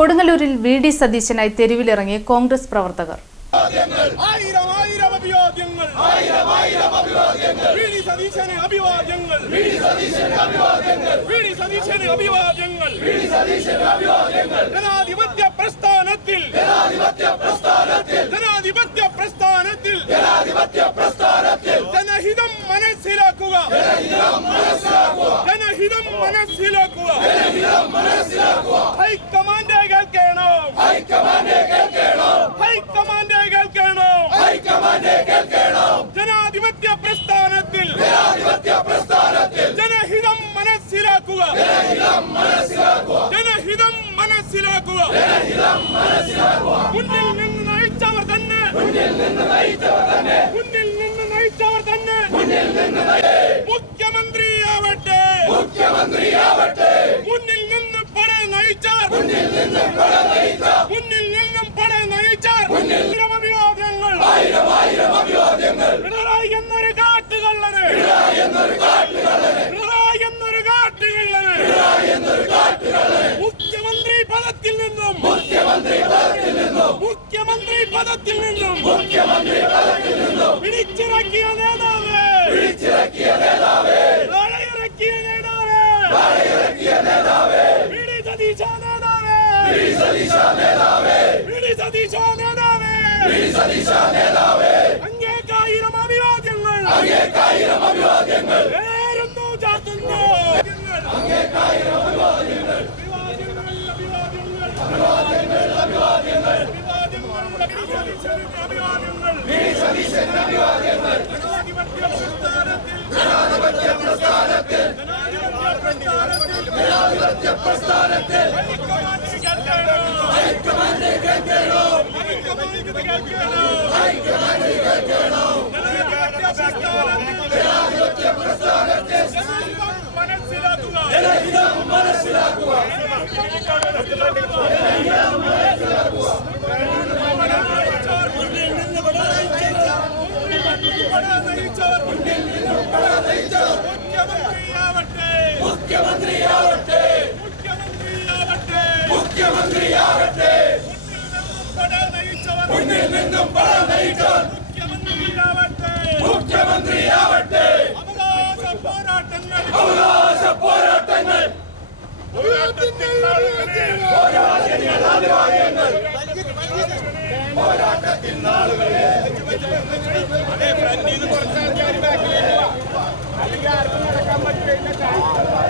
കൊടുങ്ങല്ലൂരിൽ വി.ഡി. സതീശനായി തെരുവിലിറങ്ങിയ കോൺഗ്രസ് പ്രവർത്തകർ. ജനഹിതം മനസ്സിലാക്കുക. ഹൈക്കമാൻഡ് കേൾക്കണം. ജനാധിപത്യ പ്രസ്ഥാനത്തിൽ ജനഹിതം മനസ്സിലാക്കുക. മുന്നിൽ നിന്ന് നയിച്ചവർ തന്നെ. മുഖ്യമന്ത്രിയാവട്ടെ. മുന്നിൽ നിന്ന് പട നയിച്ചവർ. പിണറായി എന്നൊരു കാട്ടുകള്ളന്. മുഖ്യമന്ത്രി പദത്തിൽ നിന്നും പിടിച്ചിറക്കിയ നേതാവ്. വി.ഡി. സതീശ നേതാവേ. അങ്ങേക്കായിരം അഭിവാദ്യങ്ങൾ. പേരൊന്നു ചാർത്തുന്നു. മനസ്സിലാക്കുക. മുഖ്യമന്ത്രിയാവട്ടെ. മുന്നിൽ നിന്നും പട നയിച്ചവർ. മുഖ്യമന്ത്രിയാവട്ടെ. അവകാശ പോരാട്ടങ്ങൾ. പോരാട്ടത്തിൻ നാളുകളെ. അതേ ഫ്രണ്ട് ഇത് കുറച്ച് ആൾക്കാർ ബാക്കിലേക്ക് അല്ലെങ്കിൽ ആർക്കും നടക്കാൻ പറ്റില്ല.